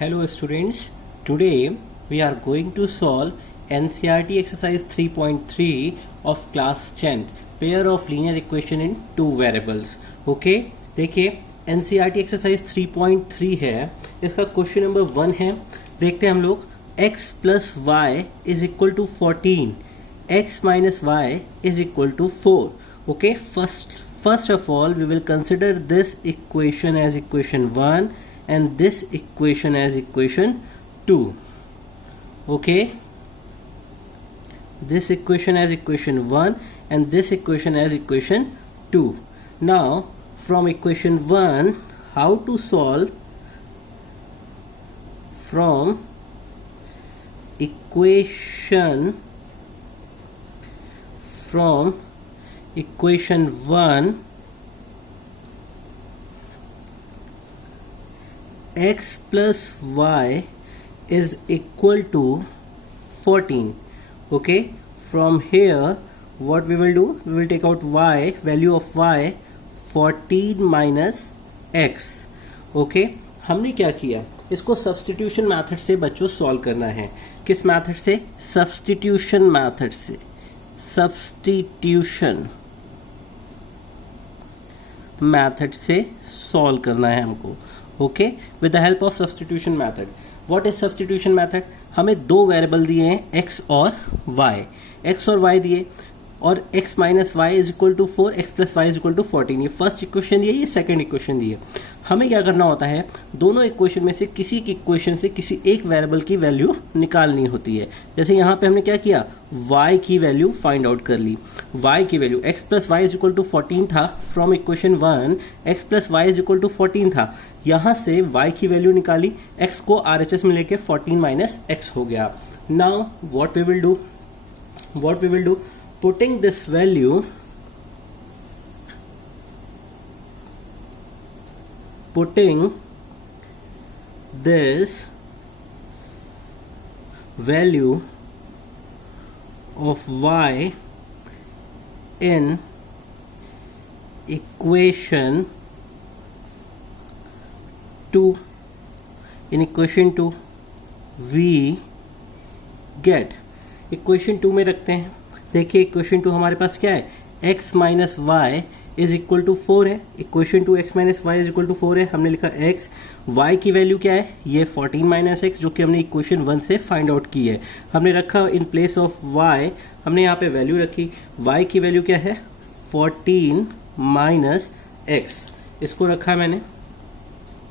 Hello students, today we are going to solve NCERT exercise 3.3 of class 10th pair of linear equation in two variables. Okay, देखिए NCERT exercise 3.3 है, इसका question number 1 है. देखते हैं हम लोग. x plus y is equal to 14, x minus y is equal to 4. Okay, first of all we will consider this equation as equation 1 and this equation as equation 2. Okay, this equation as equation 1 and this equation as equation 2. Now from equation 1, how to solve? From equation 1, x plus y is equal to 14. Okay, from here what we will do, we will take out y, value of y 14 minus x. Okay, हमने क्या किया, इसको substitution method से बच्चों solve करना है. किस method से? सब्स्टिट्यूशन मेथड से. सब्स्टिट्यूशन मेथड से सॉल्व करना है हमको. Okay, with the help of substitution method. What is substitution method? हमें दो वेरिएबल दिए हैं, x और y. x और y दिए और x minus y is equal to 4, x plus y is equal to 14. ये फर्स्ट इक्वेशन दिए, ये सेकंड इक्वेशन दिए. हमें क्या करना होता है, दोनों इक्वेशन में से किसी की इक्वेशन से किसी एक वेरिएबल की वैल्यू निकालनी होती है. जैसे यहाँ पे हमने क्या किया, y की वैल्यू फाइंड आउट कर ली. y की value x plus y is equal to 14 था. From equation 1 x plus y is equal to 14 था. यहाँ से y की वैल्यू निकाली, x को RHS में लेके 14 माइनस x हो गया. Now what we will do, putting this value of y in equation 2, we get, equation 2 में रखते हैं. देखिए इक्वेशन 2 हमारे पास क्या है, x minus y is equal to 4 है. Equation 2 x minus y is equal to 4 है. हमने लिखा x, y की वैल्यू क्या है, ये 14 माइनस x, जो कि हमने इक्वेशन 1 से फाइंड आउट की है. हमने रखा इन प्लेस ऑफ y, हमने यहाँ पे वैल्यू रखी. y की वैल्यू क्या है, 14 माइनस x. इसको रखा मैंने,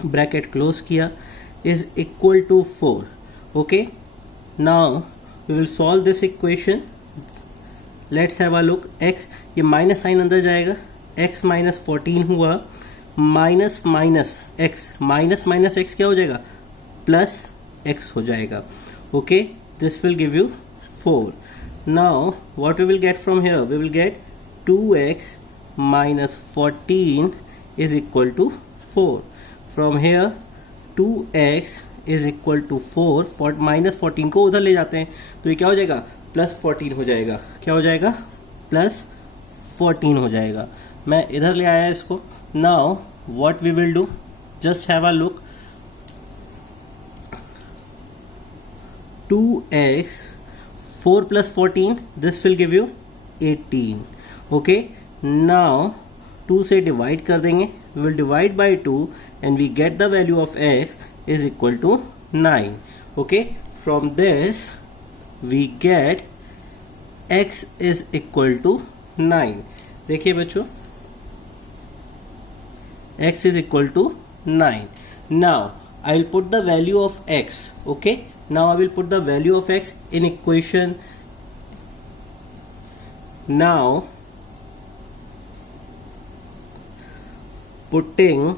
ब्रैकेट क्लोज किया, is equal to 4. Okay, now we will solve this equation. Let's have a look. x, ये माइनस साइन अंदर जाएगा, x माइनस 14 हुआ, minus minus x, minus x क्या हो जाएगा, प्लस x हो जाएगा. Okay, this will give you 4. Now what we will get from here, we will get 2x minus 14 is equal to 4. From here 2x is equal to 4, minus 14 को उधर ले जाते हैं तो ये क्या हो जाएगा, प्लस 14 हो जाएगा. क्या हो जाएगा, प्लस 14 हो जाएगा. मैं इधर ले आया इसको. Now what we will do, just have a look. 2x, 4 plus 14, this will give you 18. Okay, now 2 से डिवाइड कर देंगे, we will divide by 2 and we get the value of x is equal to 9. Okay, from this we get x is equal to 9. देखिए बच्चों, x is equal to 9. Now I will put the value of x. Okay, now I will put the value of x in equation. Now putting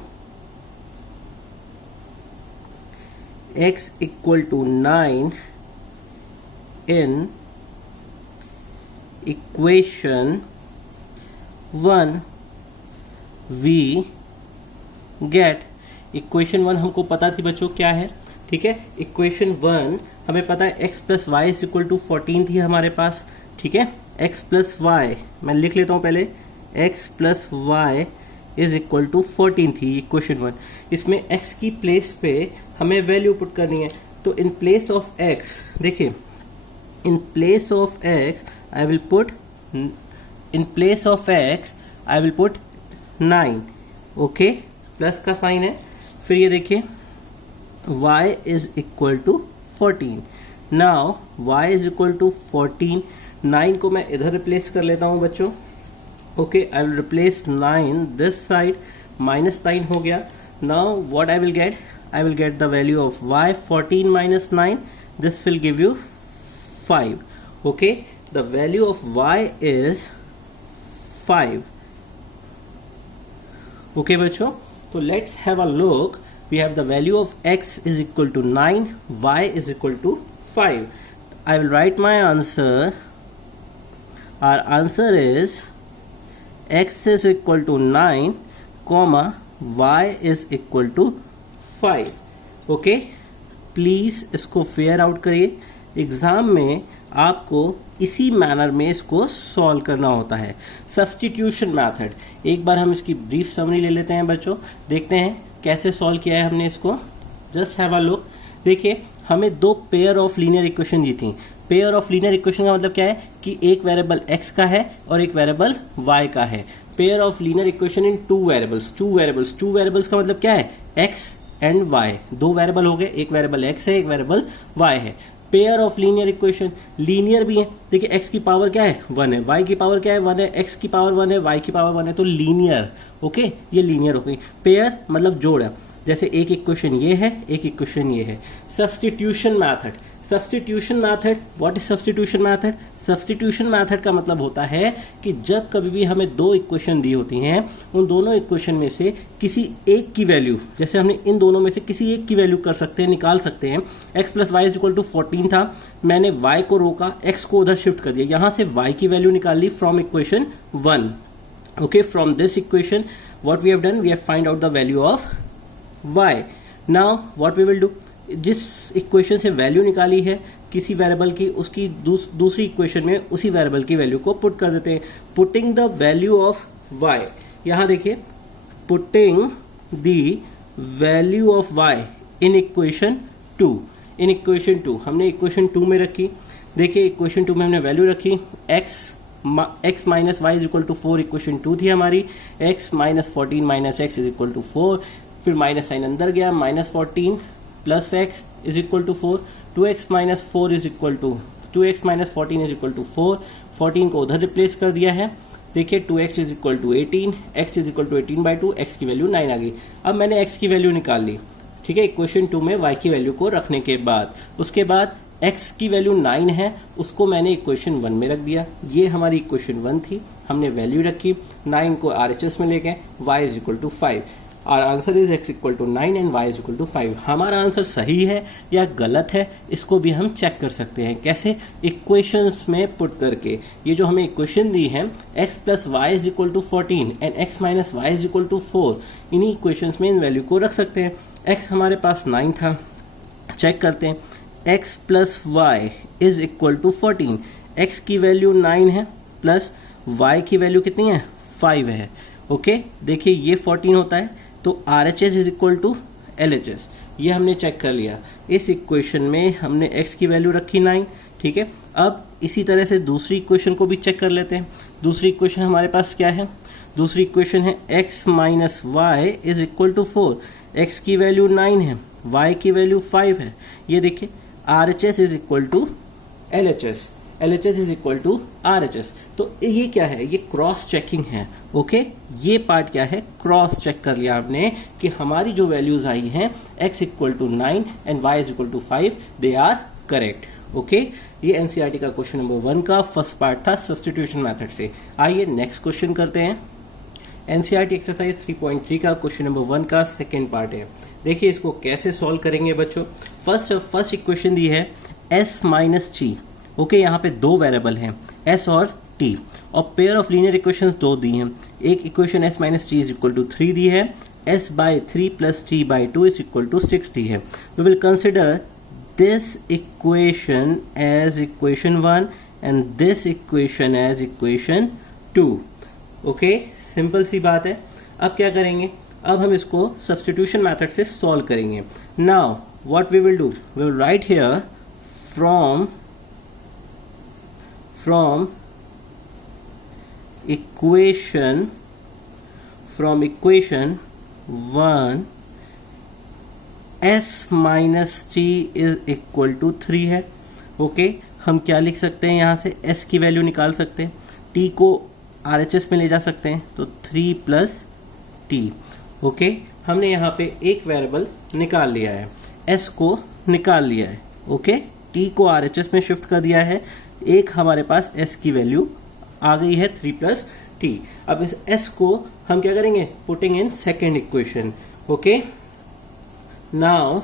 x equal to 9 in equation 1, we get, equation 1 हमको पता थी बच्चों क्या है. ठीक है, equation 1 हमें पता है x plus y is equal to 14 थी हमारे पास. ठीक है, x प्लस वाई मैं लिख लेता हूँ पहले, x plus y is equal to 14 थी इक्वेशन 1. इसमें x की प्लेस पे हमें वैल्यू पुट करनी है। तो इन प्लेस ऑफ x, देखिए in place of x I will put, in place of x I will put 9, okay, plus का साइन है। फिर ये देखिए y is equal to 14। Now y is equal to 14, 9 को मैं इधर रिप्लेस कर लेता हूँ बच्चों, okay, I will replace 9 this side, -9 हो गया। Now what I will get, I will get the value of y, 14 minus 9, this will give you 5, okay, the value of y is 5, okay बच्चों। तो let's have a look, we have the value of x is equal to 9, y is equal to 5. I will write my answer. Our answer is x is equal to 9, comma y is equal to 5, okay. Please इसको fair out करिए, exam में आपको इसी manner में इसको solve करना होता है, सब्स्टिट्यूशन मेथड। एक बार हम इसकी ब्रीफ समरी ले लेते हैं बच्चों, देखते हैं कैसे सॉल्व किया है हमने इसको। Just have a look. देखिए हमें दो पेयर ऑफ लीनियर इक्वेशन दी थी। पेयर ऑफ लीनियर इक्वेशन का मतलब क्या है कि एक वेरिएबल x का है और एक वेरिएबल y का है। Pair of linear equation in two variables का मतलब क्या है, x एंड y, दो वेरिएबल हो गए, एक वेरिएबल x है, एक वेरिएबल y है। Pair of linear equation, linear भी है, देखिए x की पावर क्या है 1 है, y की पावर क्या है 1 है, x की पावर 1 है, y की पावर 1 है, तो लीनियर, ओके, ये लीनियर हो गई। पेयर मतलब जोड़ है, जैसे एक इक्वेशन ये है, एक इक्वेशन ये है। Substitution method, substitution method, what is substitution method? Substitution method का मतलब होता है कि जब कभी भी हमें दो इक्वेशन दी होती हैं, उन दोनों इक्वेशन में से किसी एक की वैल्यू, जैसे हमने इन दोनों में से किसी एक की वैल्यू कर सकते हैं, निकाल सकते हैं। x plus y is equal to 14 था, मैंने y को रोका, x को उधर शिफ्ट कर दिया, यहाँ से y की वैल्यू निकाल ली from equation 1, okay. From this equation what we have done, we have find out the value of y. Now what we will do, जिस इक्वेशन से वैल्यू निकाली है किसी वेरिएबल की, उसकी दूसरी इक्वेशन में उसी वेरिएबल की वैल्यू को पुट कर देते हैं। Putting the value of y, यहाँ देखिए putting the value of y in equation 2, in equation 2 हमने इक्वेशन 2 में रखी। देखिए इक्वेशन 2 में हमने वैल्यू रखी x minus y is equal to 4, equation 2 थी हमारी, x minus 14 minus x is equal to 4, फिर माइनस साइन अंदर गया, minus 14 plus x is equal to 4, 2x minus 4 is equal to 2x minus 14 is equal to 4, 14 को उधर replace कर दिया है। देखिए 2x is equal to 18, x is equal to 18/2, x की वैल्यू 9 आ गई। अब मैंने x की वैल्यू निकाल ली, ठीक है, इक्वेशन 2 में y की वैल्यू को रखने के बाद। उसके बाद x की वैल्यू 9 है, उसको मैंने इक्वेशन 1 में रख दिया। ये हमारी इक्वेशन 1 थी, हमने वैल्यू रखी, 9 को RHS में ले गए, y is equal to 5। Our answer is x equal to 9 and y is equal to 5। हमारा आंसर सही है या गलत है, इसको भी हम चेक कर सकते हैं। कैसे? इक्वेशंस में पुट करके। ये जो हमें इक्वेशन दी है x plus y is equal to 14 and x minus y is equal to 4, इन्हीं इक्वेशंस में इन वैल्यू को रख सकते हैं। x हमारे पास 9 था, चेक करते हैं, x plus y is equal to 14, x की वैल्यू 9 है प्लस y की वैल्यू कितनी है 5 है, ओके। देखिए ये 14 होता है तो RHS is equal to LHS, ये हमने चेक कर लिया। इस इक्वेशन में हमने x की वैल्यू रखी 9, ठीक है। अब इसी तरह से दूसरी इक्वेशन को भी चेक कर लेते हैं। दूसरी इक्वेशन हमारे पास क्या है? दूसरी इक्वेशन है x minus y is equal to 4, x की वैल्यू 9 है, y की वैल्यू 5 है। ये देखिए RHS is equal to LHS, LHS is equal to RHS। तो ये क्या है? ये क्रॉस चेकिंग है, ओके। ये पार्ट क्या है? क्रॉस चेक कर लिया आपने कि हमारी जो वैल्यूज आई हैं x equal to 9 and y is equal to 5, they are correct, okay. ये एनसीईआरटी का क्वेश्चन नंबर 1 का फर्स्ट पार्ट था सब्स्टिट्यूशन मेथड से। आइए नेक्स्ट क्वेश्चन करते हैं। एनसीईआरटी एक्सरसाइज 3.3 का क्वेश्चन नंबर 1 का सेकेंड पार्ट है। देखिए इसको कैसे सॉल्व करेंगे बच्चों। फर्स्ट इक्वेशन दी है s माइनस टी, ओके। यहाँ पे दो वेरिएबल हैं s और t, और पेयर ऑफ लीनियर इक्वेशंस दो दी हैं। एक equation s minus t is equal to 3 दी है, s by 3 plus t by 2 is equal to 6 दी है। We will consider this equation as equation 1 and this equation as equation 2, okay. Simple सी बात है। अब क्या करेंगे? अब हम इसको सब्स्टिट्यूशन मेथड से सॉल्व करेंगे. Now what we will do, we will write here from equation 1 s minus t is equal to 3 है. ओके, हम क्या लिख सकते हैं, यहाँ से s की वैल्यू निकाल सकते हैं, t को RHS में ले जा सकते हैं, तो 3 प्लस टी. ओके, हमने यहाँ पे एक वेरिएबल निकाल लिया है, s को निकाल लिया है. ओके, t को RHS में शिफ्ट कर दिया है, एक हमारे पास s की वैल्यू आ गई है 3 प्लस टी. अब इस s को हम क्या करेंगे, putting in second equation. Okay, now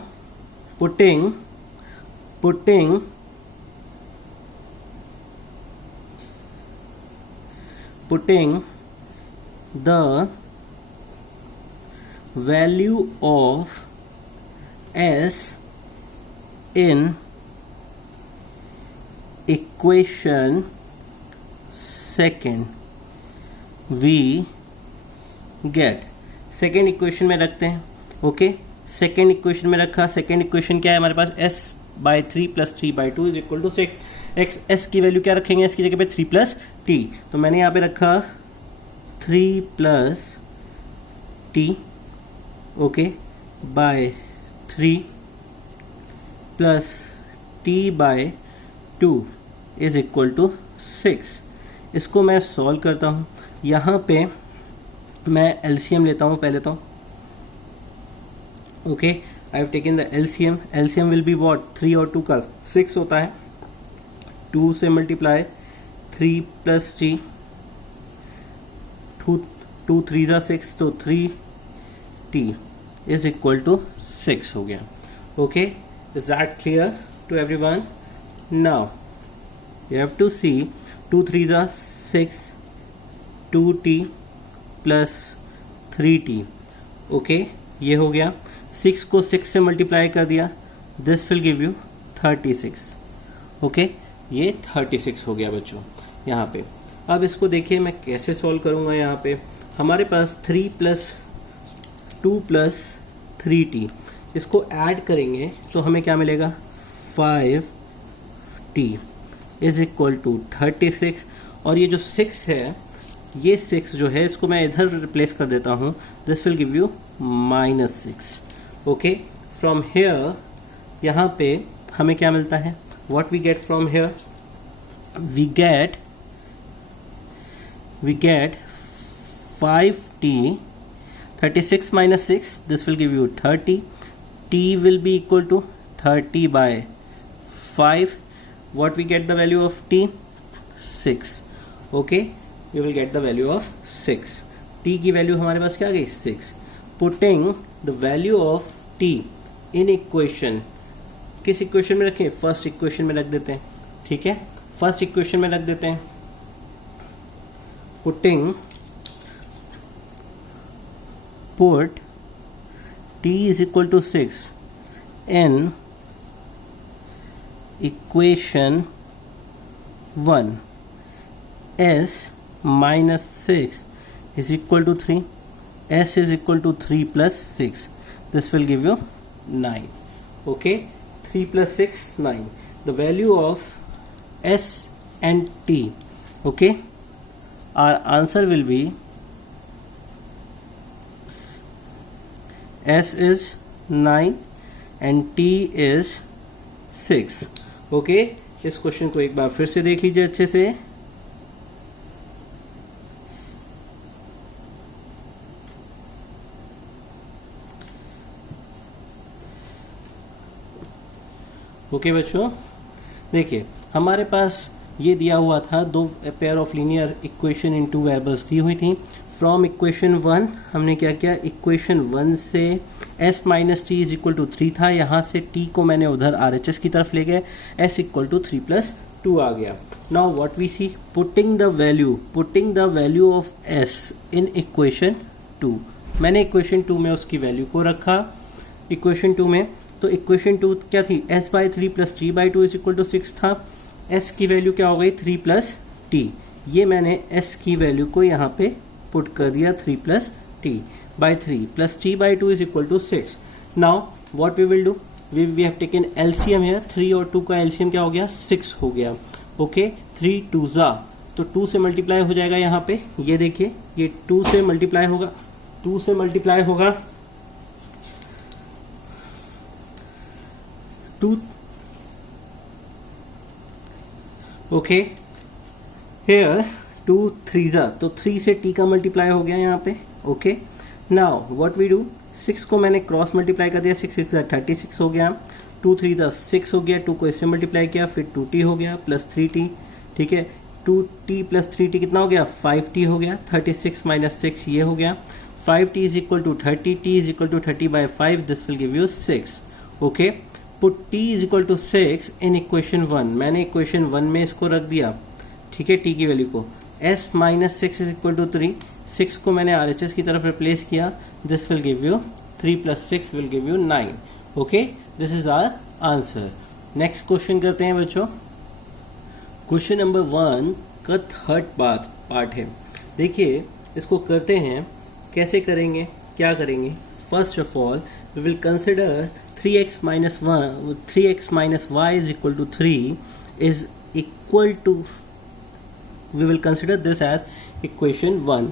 putting the value of s in equation second we get. Second equation में रखते हैं. ओके, सेकेंड इक्वेशन में रखा. सेकेंड इक्वेशन क्या है हमारे पास, s by 3 plus 3 by 2 is equal to 6. s की वैल्यू क्या रखेंगे, s की जगह पे 3 प्लस टी. तो मैंने यहाँ पे रखा 3 plus t. Okay, by 3 plus t by 2 is equal to 6. इसको मैं सॉल्व करता हूँ. यहाँ पे मैं LCM लेता हूँ पहले तो. Okay, I have taken the LCM. LCM will be what, 3 और 2 का 6 होता है. 2 से मल्टीप्लाई 3 प्लस टी, 2 3 ज़ा 6, तो 3 टी इज इक्वल टू 6 हो गया. Okay, is that clear to everyone? Now you have to see 2 3 ज़ा 6, 2t प्लस 3t. ओके, ये हो गया. 6 को 6 से मल्टीप्लाई कर दिया, this will give you 36. Okay, ये 36 हो गया बच्चों यहाँ पे. अब इसको देखिए मैं कैसे सॉल्व करूँगा. यहाँ पे हमारे पास 3 प्लस 2 प्लस 3t, इसको ऐड करेंगे तो हमें क्या मिलेगा, 5t इज इक्वल टू 36. और ये जो 6 है, ये 6 जो है इसको मैं इधर रिप्लेस कर देता हूँ, this will give you -6. Okay, from here यहाँ पे हमें क्या मिलता है, what we get from here, we get 5t. 36 minus 6, this will give you 30. t will be equal to 30 by 5. What we get the value of t, 6. Okay, we will get the value of 6. t की value हमारे पास क्या आ गई, 6. Putting the value of t in equation, किस equation में रखें, first equation में रख देते हैं. ठीक है, फर्स्ट इक्वेशन में रख देते हैं. Put t is equal to 6 in equation 1. s minus 6 is equal to 3. s is equal to 3 plus 6. This will give you 9. Okay, 3 plus 6, 9. The value of s and t. Okay, our answer will be s is 9 and t is 6. Okay, इस question को एक बार फिर से देख लीजिए अच्छे से. Okay बच्चों, देखिए हमारे पास ये दिया हुआ था, दो pair of linear equation in two variables दी हुई थी. फ्रॉम इक्वेशन 1 हमने क्या किया, इक्वेशन 1 से s minus t is equal to 3 था, यहाँ से t को मैंने उधर RHS की तरफ ले गए, s इक्वल टू 3 प्लस 2 आ गया. Now what we see, putting the value of s in equation 2. मैंने इक्वेशन 2 में उसकी वैल्यू को रखा इक्वेशन 2 में. तो इक्वेशन 2 क्या थी, s by 3 plus 3 by 2 is equal to 6 था. s की वैल्यू क्या हो गई, 3 प्लस टी. ये मैंने s की वैल्यू को यहाँ पे पुट कर दिया 3 plus T. by 3 plus t by 2 is equal to 6. Now what we will do, we have taken LCM here, 3 और 2 का LCM क्या हो गया, 6 हो गया. ओके 3 2 जा, तो 2 से मल्टीप्लाई हो जाएगा यहाँ पे. ये देखिए ये 2 से मल्टीप्लाई होगा, 2 से मल्टीप्लाई होगा 2. ओके हेयर 2 3 जा, तो 3 से t का मल्टीप्लाई हो गया यहाँ पे. Okay now what we do, 6 को मैंने क्रॉस मल्टीप्लाई कर दिया, 6 6 36 हो गया, 2 3 6 हो गया, 2 को इससे मल्टीप्लाई किया, फिर 2t हो गया प्लस 3t. ठीक है 2t प्लस 3t कितना हो गया, 5t हो गया. 36 माइनस 6 ये हो गया. 5t is equal to 30, t is equal to 30 by 5, this will give you 6. Okay put t is equal to 6 in equation 1. मैंने इक्वेशन 1 में इसको रख दिया. ठीक है t की वैल्यू को, s minus 6 is equal to 3. 6 को मैंने RHS की तरफ रिप्लेस किया, this will give you 3 plus 6 will give you 9. Okay this is our answer. Next question करते हैं बच्चों. क्वेश्चन नंबर 1 का थर्ड पार्ट है. देखिए इसको करते हैं, कैसे करेंगे, क्या करेंगे. First of all we will consider 3x minus y is equal to 3 is equal to, we will consider this as equation 1.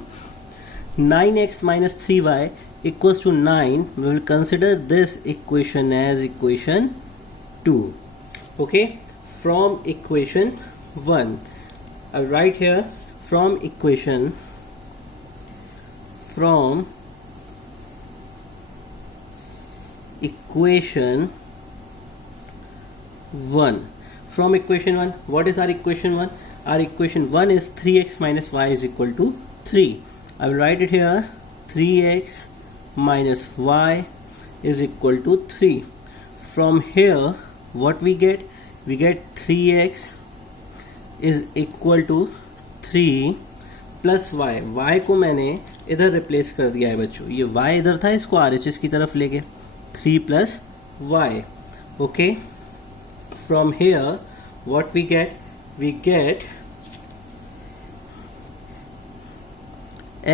9x minus 3y equals to 9, we will consider this equation as equation 2. Okay, from equation 1 I'll write here from equation 1. From equation 1, what is our equation 1? Our equation 1 is 3x minus y is equal to 3. I will write it here, 3x minus y is equal to 3. From here what we get? We get 3x is equal to 3 plus y. y को मैंने इधर replace कर दिया है बच्चों, ये y इधर था, इसको RHS की तरफ ले गए. 3 plus y. Okay, from here what we get? We get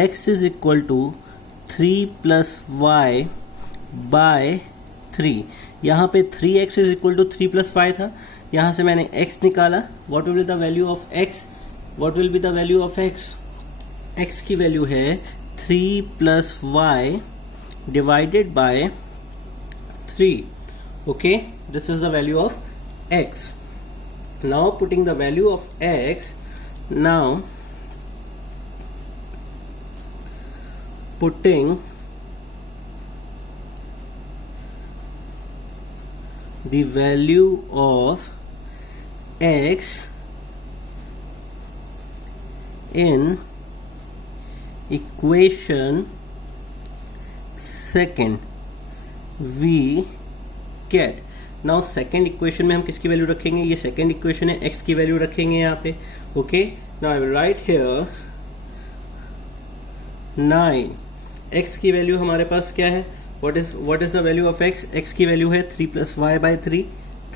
x is equal to 3 plus y by 3. यहाँ पे 3x is equal to 3 plus y था, यहाँ से मैंने x निकाला. What will be the value of x? What will be the value of x? x की value है 3 plus y divided by 3. Okay, this is the value of x. Now putting the value of x, now putting the value of x in equation 2 we get. Now second equation में हम किसकी value रखेंगे, ये second equation है, x की value रखेंगे यहाँ पे. Okay now I will write here 9. x की वैल्यू हमारे पास क्या है, what is the value of x? x की वैल्यू है 3 plus y by 3.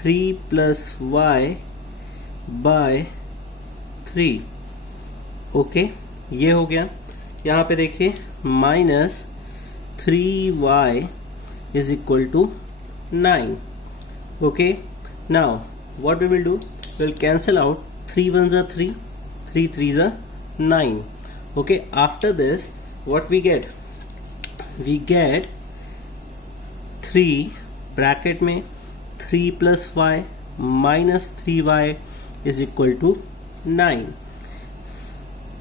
3 plus y by 3. Okay ये हो गया. यहाँ पे देखिए minus 3y is equal to 9. Okay, now what we will do, we will cancel out 3 1s are 3, 3 3s are 9. Okay, after this what we get? We get 3 bracket में 3 plus y minus 3y is equal to 9.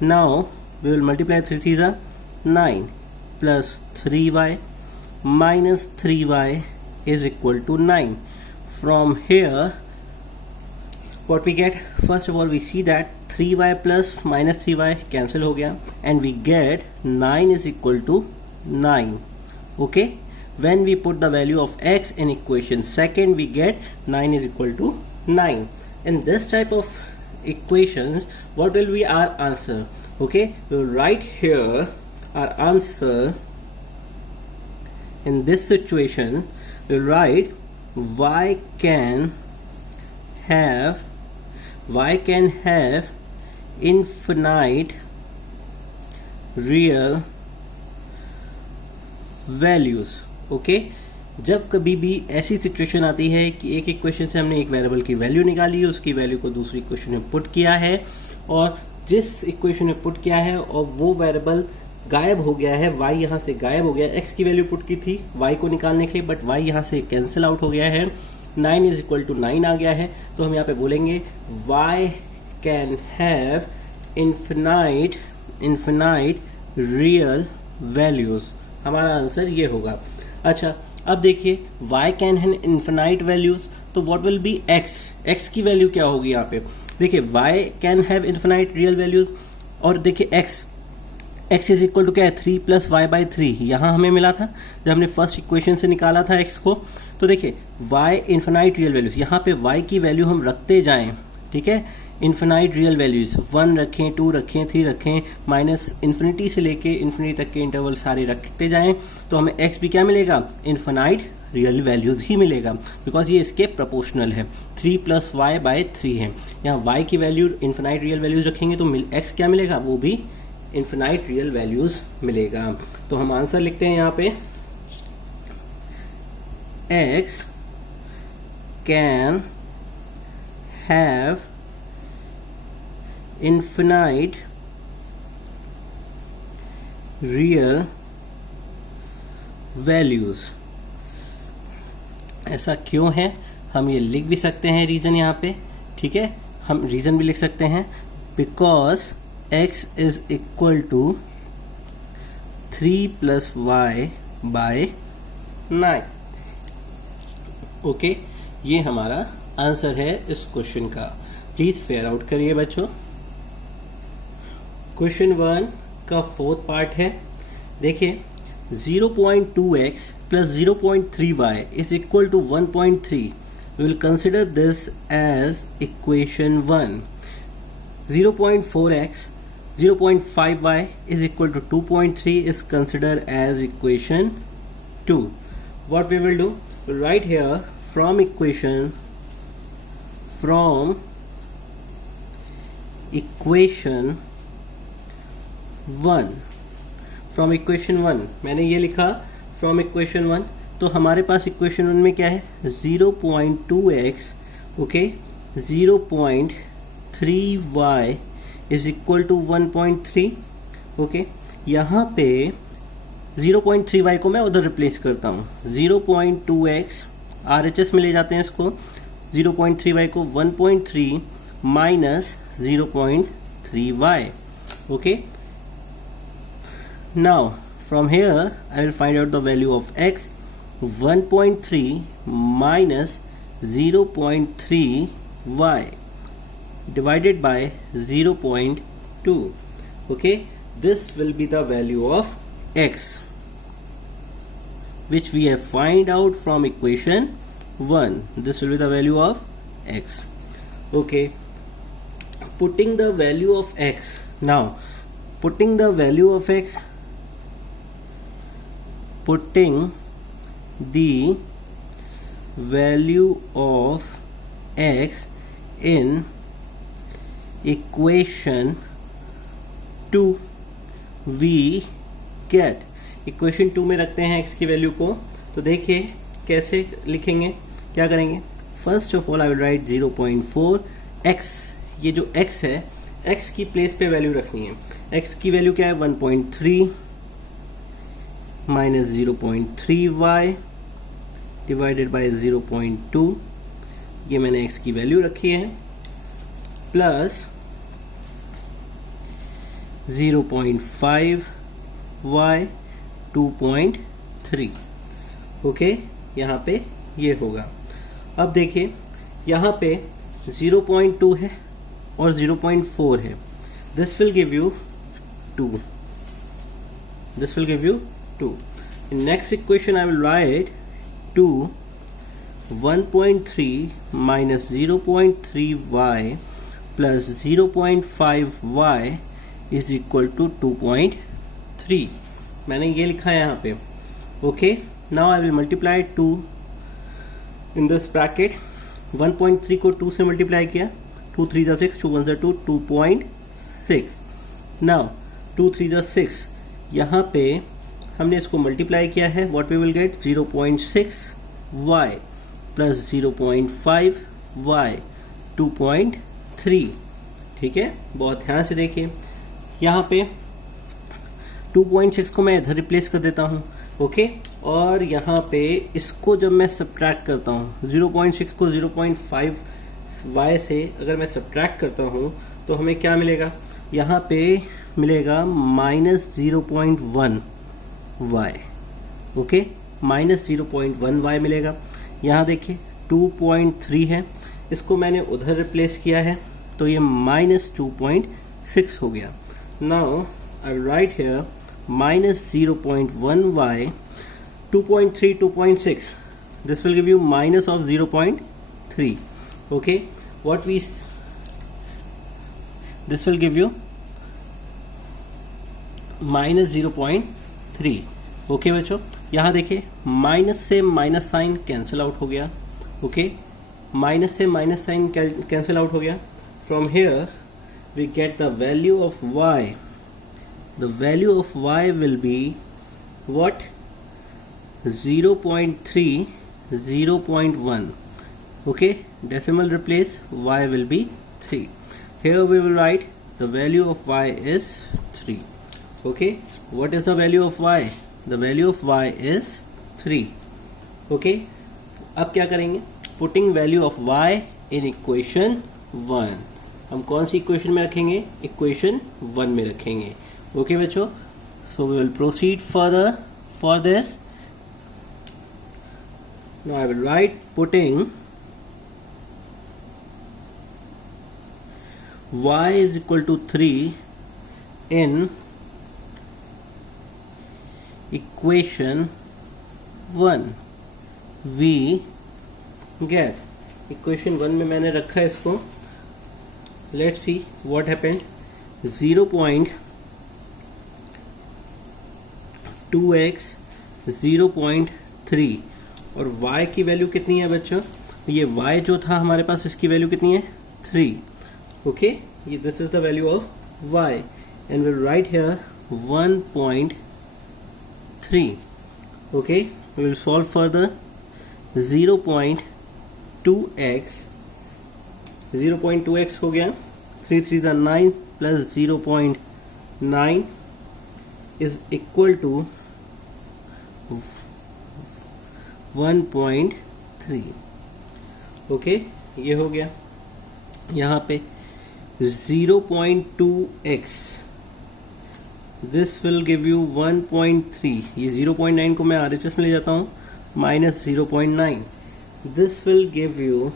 Now we will multiply 3 3s are 9 plus 3y minus 3y is equal to 9. From here what we get? First of all we see that 3y plus minus 3y cancel हो गया and we get 9 is equal to 9. Okay, when we put the value of x in equation 2 we get 9 is equal to 9. In this type of equations what will be our answer? Okay, we will write here our answer. In this situation we will write y can have infinite real values. Okay, जब कभी भी ऐसी situation आती है कि एक equation से हमने एक वेरिएबल की वैल्यू निकाली, उसकी वैल्यू को दूसरी इक्वेशन में पुट किया है, और जिस इक्वेशन में पुट किया है और वो वेरिएबल गायब हो गया है, y यहाँ से गायब हो गया, x की वैल्यू पुट की थी y को निकालने के लिए, बट y यहाँ से कैंसिल आउट हो गया है, 9 इज इक्वल टू 9 आ गया है, तो हम यहाँ पे बोलेंगे y can have infinite real values. हमारा आंसर ये होगा। अच्छा, अब देखिए y can have infinite values, तो व्हाट विल बी x की वैल्यू क्या होगी यहाँ पे? देखिए y can have infinite real values, और देखिए x इज इक्वल टू क्या है, 3 प्लस वाई बाई 3, यहाँ हमें मिला था जब हमने फर्स्ट इक्वेशन से निकाला था x को। तो देखिए y इन्फिनाइट रियल वैल्यूज़, यहाँ पे y की वैल्यू हम रखते जाएं, ठीक है, इन्फिनाइट रियल वैल्यूज़ 1 रखें, 2 रखें, 3 रखें, माइनस इन्फिनिटी से लेके इन्फिनिटी तक के इंटरवल सारे रखते जाएं, तो हमें x भी क्या मिलेगा, इन्फिनाइट रियल वैल्यूज़ ही मिलेगा, बिकॉज ये इसके प्रोपोर्शनल है, 3 प्लस वाई बाई 3 है। यहाँ y की वैल्यू इन्फिनाइट रियल वैल्यूज़ रखेंगे तो x क्या मिलेगा, वो भी इन्फिनाइट रियल वैल्यूज़ मिलेगा। तो हम आंसर लिखते हैं यहाँ पे, x can have infinite real values. ऐसा क्यों है, हम ये लिख भी सकते हैं रीज़न यहाँ पे, ठीक है, हम रीज़न भी लिख सकते हैं, because x is equal to 3 plus y by 9। Okay, ये हमारा आंसर है इस क्वेश्चन का। प्लीज़ फेयर आउट करिए बच्चों। क्वेश्चन 1 का फोर्थ पार्ट है। देखिए 0.2x plus 0.3y is equal to 1.3. We will consider this as equation 1. 0.4x 0.5y is equal to 2.3 is considered as equation 2. What we will do? We'll write here from equation 1, from equation 1 मैंने ये लिखा from equation 1, तो हमारे पास equation 1 में क्या है, 0.2x okay 0.3y is equal to 1.3। Okay, यहाँ पे 0.3y को मैं उधर रिप्लेस करता हूँ, 0.2x RHS में ले जाते हैं इसको, 0.3y को 1.3 minus 0.3y। Okay, now from here I will find out the value of x, 1.3 minus 0.3y divided by 0.2. Okay, this will be the value of x which we have find out from equation 1. This will be the value of x. Okay, putting the value of x, now putting the value of x, putting the value of x in equation 2 we get, equation 2 में रखते हैं x की value को। तो देखिए कैसे लिखेंगे, क्या करेंगे, first of all I will right 0.4 x, ये जो x है x की प्लेस पे वैल्यू रखनी है, x की वैल्यू क्या है 1.3 माइनस 0.3y डिवाइडेड बाय 0.2, ये मैंने x की वैल्यू रखी है, प्लस 0.5y 2.3। ओके, यहाँ पे ये होगा। अब देखिए यहाँ पे 0.2 है और 0.4 है, this will give you 2, this will give you 2. In next equation I will write 2 1.3 minus 0.3y plus 0.5y is equal to 2.3. मैंने ये लिखा है यहाँ पे. Okay, now I will multiply 2 in this bracket. 1.3 को 2 से मल्टीप्लाई किया, 2 3 जा 6, 2 1 जा 2, 2.6. Now 2 3 जा 6, यहाँ पे हमने इसको मल्टीप्लाई किया है, what we will get 0.6 y plus 0.5 y 2.3। ठीक है, बहुत ध्यान से देखिए, यहाँ पे 2.6 को मैं इधर रिप्लेस कर देता हूँ, ओके। और यहाँ पे इसको जब मैं सब्ट्रैक्ट करता हूँ, 0.6 को 0.5 y से अगर मैं सब्ट्रैक्ट करता हूँ तो हमें क्या मिलेगा, यहाँ पे मिलेगा -0.1 y, ओके, -0.1 y मिलेगा। यहाँ देखिए 2.3 है, इसको मैंने उधर रिप्लेस किया है तो ये -2.6 हो गया। Now I right here -0.1 y, 2.3, 2.6, this will give you minus of 0.3, okay, this will give you -0.3, okay बच्चों। यहाँ देखिए माइनस से माइनस साइन कैंसिल आउट हो गया, ओके, माइनस से माइनस साइन कैंसिल आउट हो गया। From here we get the value of y, the value of y will be what, 0.3, 0.1, okay, decimal replace, y will be 3. Here we will write the value of y is 3, okay. What is the value of y? The value of y is 3, okay. अब क्या करेंगे, putting value of y in equation 1, हम कौन सी equation में रखेंगे, equation 1 में रखेंगे, okay बच्चों। So we will proceed further for this. Now I will write putting y is equal to 3 in equation 1, we get equation 1 में मैंने रखा है इसको, let's see what happened, 0.2x 0.3 और y की वैल्यू कितनी है बच्चों, ये y जो था हमारे पास इसकी वैल्यू कितनी है 3, ओके, ये this is the value of y and will write here 1.3, okay. We will solve further, 0.2x हो गया, 3 3 9 plus 0.9 is equal to 1.3, okay, ये हो गया। यहाँ पे 0.2x, this will give you 1.3, ये 0.9 को मैं RHS में ले जाता हूँ, minus 0.9, this will give you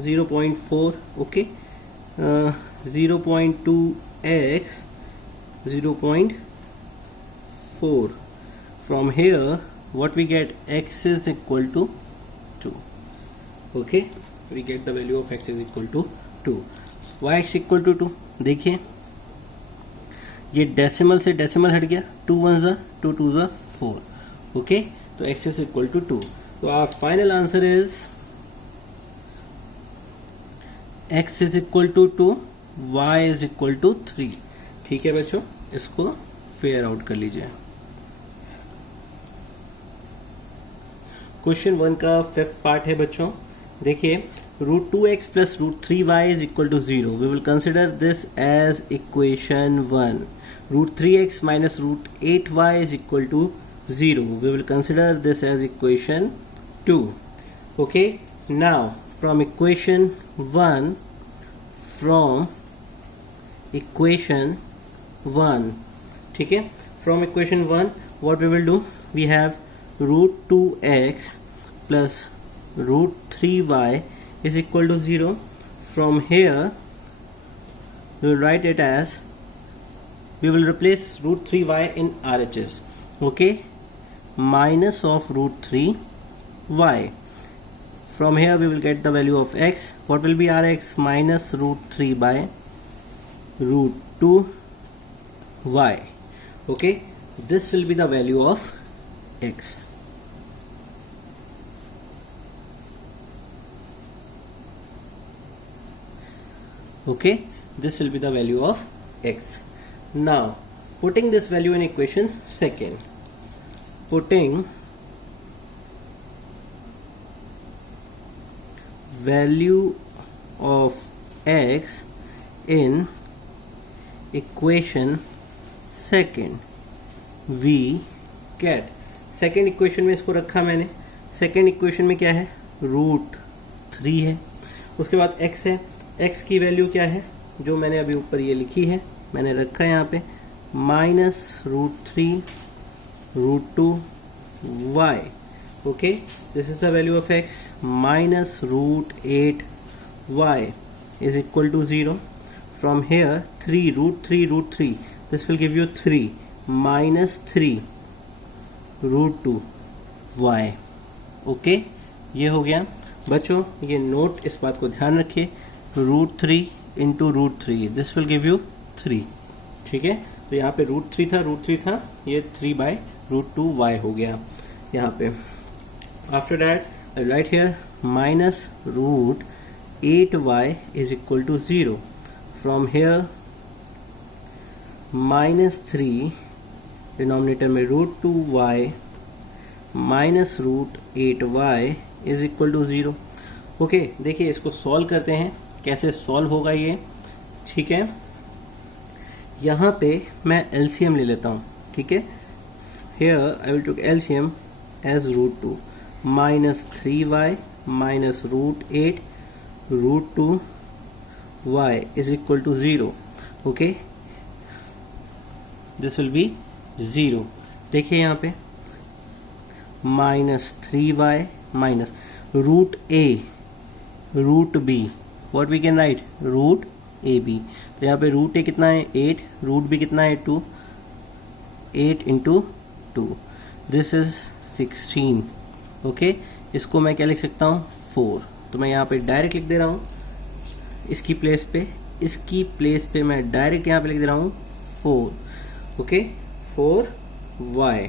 0.4, okay, 0.2x 0.4, from here what we get, x is equal to 2, okay, we get the value of x is equal to 2, yx equal to 2, देखिए ये decimal से decimal हट गया, 2 1 ज़ा 2 2 ज़ा 4, okay, तो x is equal to 2, तो our final answer is x is equal to 2, y is equal to 3, ठीक है बच्चों, इसको फेयर आउट कर लीजिए। क्वेश्चन 1 का 5th पार्ट है बच्चों, देखिए √2x plus √3y is equal to 0, we will consider this as equation 1, √3x minus √8y is equal to 0, we will consider this as equation 2, okay. Now from equation 1, from equation 1, ठीक है, from equation 1 what we will do, we have √2x plus √3y is equal to 0. From here we will write it as, we will replace √3y in RHS, okay, minus of √3y. From here we will get the value of x, what will be Rx, minus √3 by √2y, okay, this will be the value of x, okay, this will be the value of x. Now Putting this value in equation second, putting value of x in equation second, we get, second equation में इसको रखा मैंने, second equation में क्या है, √3 है, उसके बाद x है, x की वैल्यू क्या है जो मैंने अभी ऊपर ये लिखी है, मैंने रखा है यहाँ पे -√3 √2 y. Okay, this is the value of x. -√8 y is equal to 0. From here 3 √3 this will give you 3 -3 √2 y. Okay, ये हो गया बच्चों, ये नोट इस बात को ध्यान रखिए, √3 into √3 this will give you 3. ठीक है, तो यहाँ पे √3 था, ये 3/√2 y हो गया यहाँ पे. After that I right here -√8y is equal to 0. From here -3 denominator में √2y -√8y is equal to 0. Okay, देखिए इसको सॉल्व करते हैं, कैसे सॉल्व होगा ये. ठीक है, यहाँ पे मैं LCM ले लेता हूँ. ठीक है, here I will take LCM as √2 -3y -√8 √2y is equal to 0. okay, this will be 0. देखिए यहाँ पे -3y minus √a √b, what we can write, √ab. तो यहाँ पे √a कितना है 8, √b कितना है 2, 8 into 2, this is 16. ओके, इसको मैं क्या लिख सकता हूँ 4. तो मैं यहाँ पे डायरेक्ट लिख दे रहा हूँ इसकी प्लेस पे मैं डायरेक्ट यहाँ पे लिख दे रहा हूँ 4. ओके, 4y,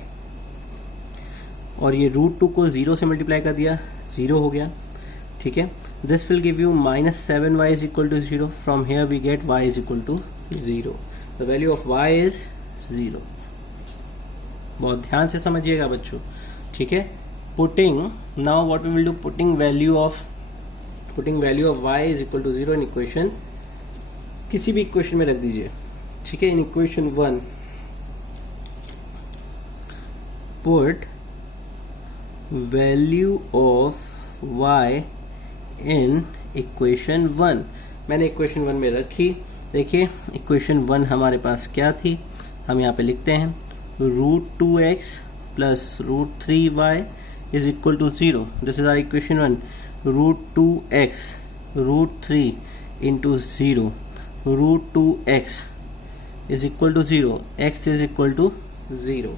और ये √2 को 0 से मल्टीप्लाई कर दिया, 0 हो गया. ठीक है, this will give you -7y is equal to 0. From here we get y is equal to 0. The value of y is 0. बहुत ध्यान से समझिएगा बच्चों. ठीक है, putting, now what we will do, putting value of y is equal to 0 in equation, किसी भी equation में रख दीजिए. ठीक है, in equation 1 put value of y in equation 1. मैंने इक्वेशन 1 में रखी. देखिए इक्वेशन 1 हमारे पास क्या थी, हम यहाँ पे लिखते हैं √2x plus √3y is equal to 0. This is our equation 1. √2x √3 into 0, √2x is equal to 0, x is equal to 0.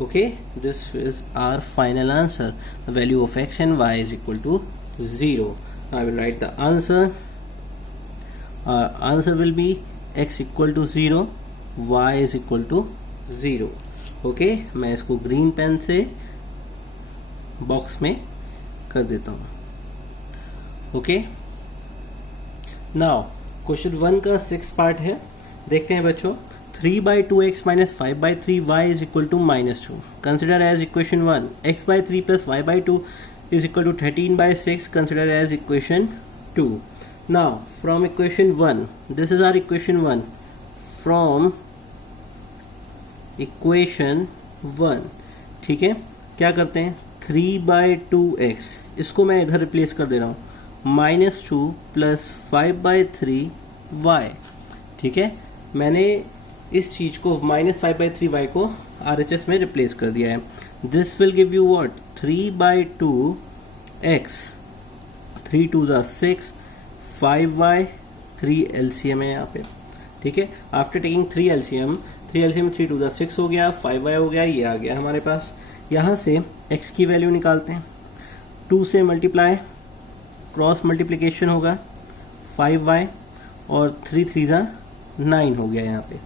Okay, this is our final answer. The value of x and y is equal to 0. I will write the answer. Our answer will be x equal to 0, y is equal to 0. Okay, मैं इसको green pen से box में कर देता हूँ. Okay, now question 1 का 6 part है, देखते हैं बच्चों. 3/2x minus 5/3y is equal to -2. Consider as equation 1. x/3 plus y/2 is equal to 13/6. Consider as equation 2. Now from equation 1, this is our equation 1. From equation 1, ठीक है, क्या करते हैं 3/2x, इसको मैं इधर रिप्लेस कर दे रहा हूँ, -2 प्लस 5/3y. ठीक है, मैंने इस चीज़ को -5/3y को RHS में रिप्लेस कर दिया है. This will give you what, 3/2x, 3 2 6, 5y, 3 LCM है यहाँ पे. ठीक है, आफ्टर टेकिंग 3 LCM 3 2 6 हो गया, 5y हो गया, ये आ गया हमारे पास. यहाँ से x की वैल्यू निकालते हैं, 2 से मल्टीप्लाई, क्रॉस मल्टीप्लिकेशन होगा 5y, और 3 3 9 हो गया यहाँ पे.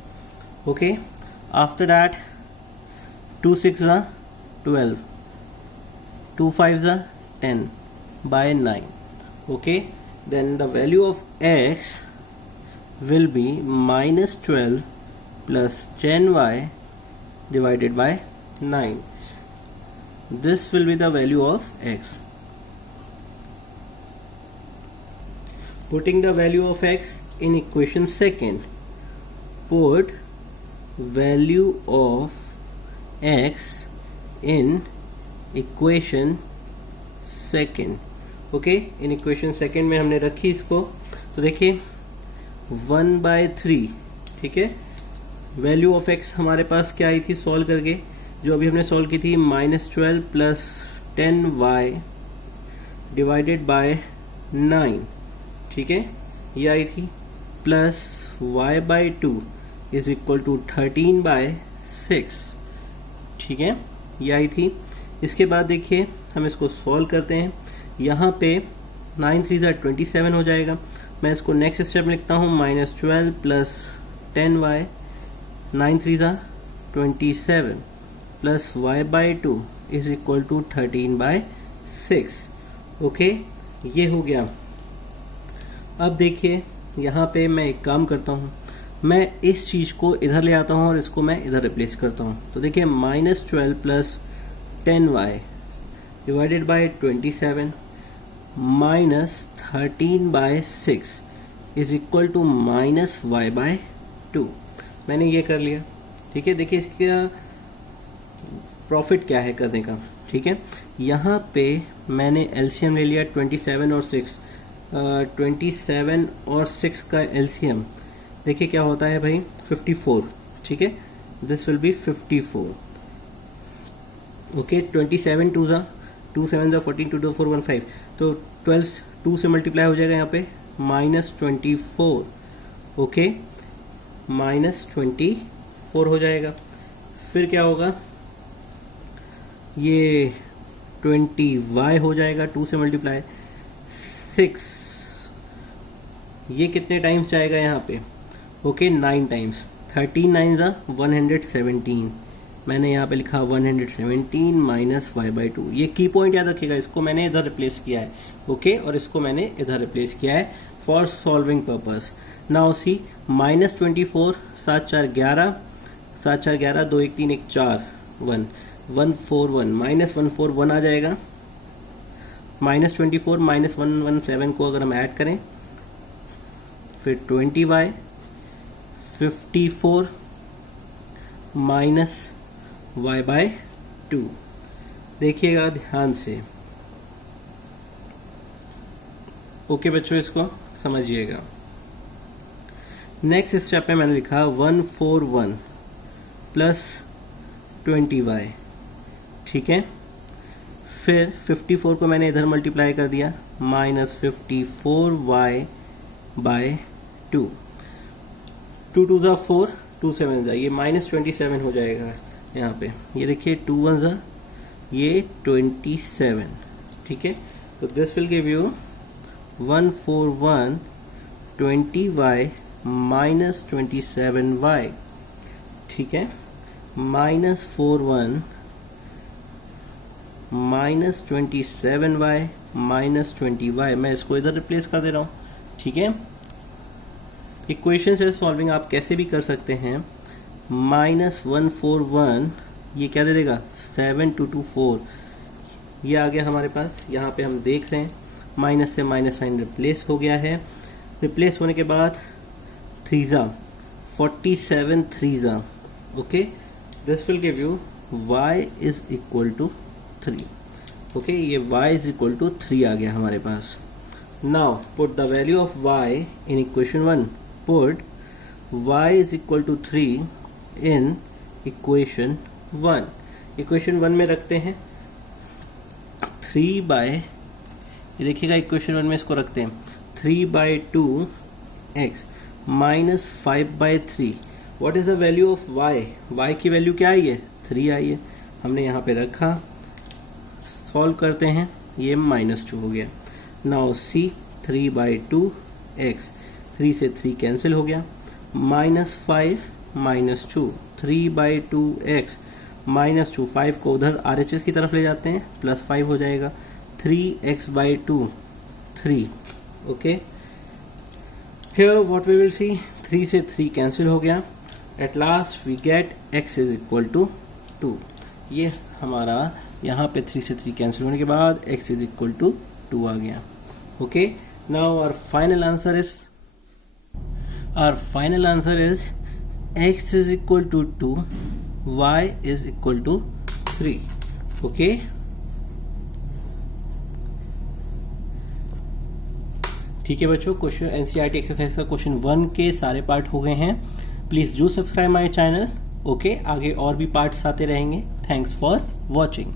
Okay, after that 2 6 12, 2 5 10/9. Okay, then the value of x will be -12 plus 10y divided by 9. This will be the value of x. Putting the value of x in equation second. Put value of x in equation second. Okay, in equation second में हमने रखी इसको, तो देखिए 1/3, ठीक है। Value of x हमारे पास क्या आई थी सॉल्व करके, जो अभी हमने सॉल्व की थी, -12 प्लस 10y डिवाइडेड बाय 9, ठीक है, ये आई थी, plus y/2 is equal to 13/6, ठीक है, ये आई थी। इसके बाद देखिए हम इसको सॉल्व करते हैं। यहाँ पे 9 3 27 हो जाएगा। मैं इसको नेक्स्ट स्टेप में लिखता हूँ, -12 plus 10y, 9 3 27 plus y/2 is equal to 13/6। Okay, ये हो गया। अब देखिए यहाँ पे मैं एक काम करता हूँ, मैं इस चीज़ को इधर ले आता हूँ और इसको मैं इधर रिप्लेस करता हूँ। तो देखिए -12 plus 10y divided by 27 minus 13/6 is equal to -y/2। मैंने ये कर लिया, ठीक है। देखिए इसका प्रॉफिट क्या है करने का, ठीक है। यहाँ पे मैंने एलसीएम ले लिया 27 और 6, 27 और 6 का एलसीएम देखिए क्या होता है भाई, 54, ठीक है। This will be 54। ओके, 27 2 7 14 2 4 1 5, तो 12 2 से मल्टीप्लाई हो जाएगा यहाँ पे, -24। ओके, -24 हो जाएगा। फिर क्या होगा, ये 20y हो जाएगा, 2 से मल्टीप्लाई 6, ये कितने टाइम्स जाएगा यहाँ पे, ओके 9 टाइम्स, 13 9 117, मैंने यहाँ पे लिखा 117 माइनस y/2। ये की पॉइंट याद रखिएगा, इसको मैंने इधर रिप्लेस किया है, ओके, और इसको मैंने इधर रिप्लेस किया है for solving purpose. Now see, -24 7 4 11, 7 4 11, 2 1 3 1 4 1 141, -141 आ जाएगा। -24 -117 को अगर हम ऐड करें, फिर 20y, 54 माइनस y/2। देखिएगा ध्यान से, ओके बच्चों, इसको समझिएगा। नेक्स्ट स्टेप पे मैंने लिखा 141 प्लस 20y, ठीक है। फिर 54 को मैंने इधर मल्टीप्लाई कर दिया, -54y/2, 2 2 4, 2 7 ये -27 हो जाएगा यहाँ पे। ये देखिए 2 1 ये 27, ठीक है। तो this will give you 141 20y minus 27y, ठीक है, -41 माइनस 27y माइनस 20y। मैं इसको इधर रिप्लेस कर दे रहा हूँ, ठीक है। इक्वेशन से सॉल्विंग आप कैसे भी कर सकते हैं। -141 ये क्या दे देगा, 7224, ये आ गया हमारे पास। यहाँ पे हम देख रहे हैं माइनस से माइनस साइन रिप्लेस हो गया है। रिप्लेस होने के बाद 3 47 3, okay, this will give you y is equal to 3, okay, ये y इज इक्वल टू 3 आ गया हमारे पास। Now put the value of y in equation 1। Put y is equal to 3 in equation 1। Equation 1 में रखते हैं 3 बाय, ये देखिएगा इक्वेशन 1 में इसको रखते हैं 3/2x minus 5/3। What is the value of y? y की वैल्यू क्या आई है, 3 आई है, हमने यहाँ पे रखा। सॉल्व करते हैं, ये -2 हो गया। नाउ सी 3/2x, 3 से 3 कैंसिल हो गया, -5 -2, 3/2x -2, 5 को उधर RHS की तरफ ले जाते हैं, +5 हो जाएगा, 3x/2 3, okay. Here what we will see, 3 से 3 कैंसिल हो गया, at last we get x is equal to 2। ये हमारा यहाँ पे 3 से 3 कैंसिल होने के बाद x इज इक्वल टू 2 आ गया। Okay, now our final answer is x is equal to 2, y is equal to 3. Okay, ठीक है बच्चों, क्वेश्चन एनसीईआरटी एक्सरसाइज का क्वेश्चन 1 के सारे पार्ट हो गए हैं। Please do subscribe my channel. Okay, आगे और भी पार्ट्स आते रहेंगे। Thanks for watching.